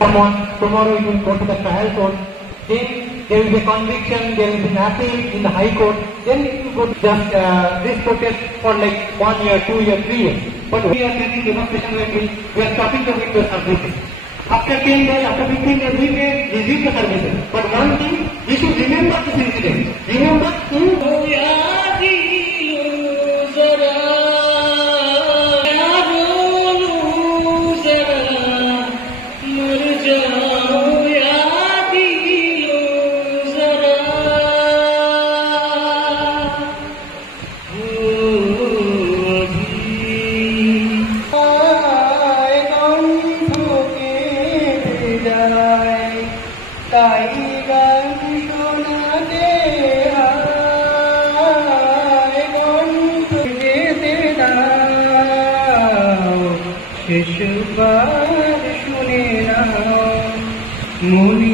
someone, tomorrow you will go to the trial court, then there will be a conviction, there will be an appeal in the high court, then it will go to just this protest for like 1 year, 2 years, 3 years. But we are taking demonstration when we are stopping the window services. After 10 days, after 15 days, we may resume the services. But one thing, we should remember this incident. Remember শেষবার শুনে নাও মনে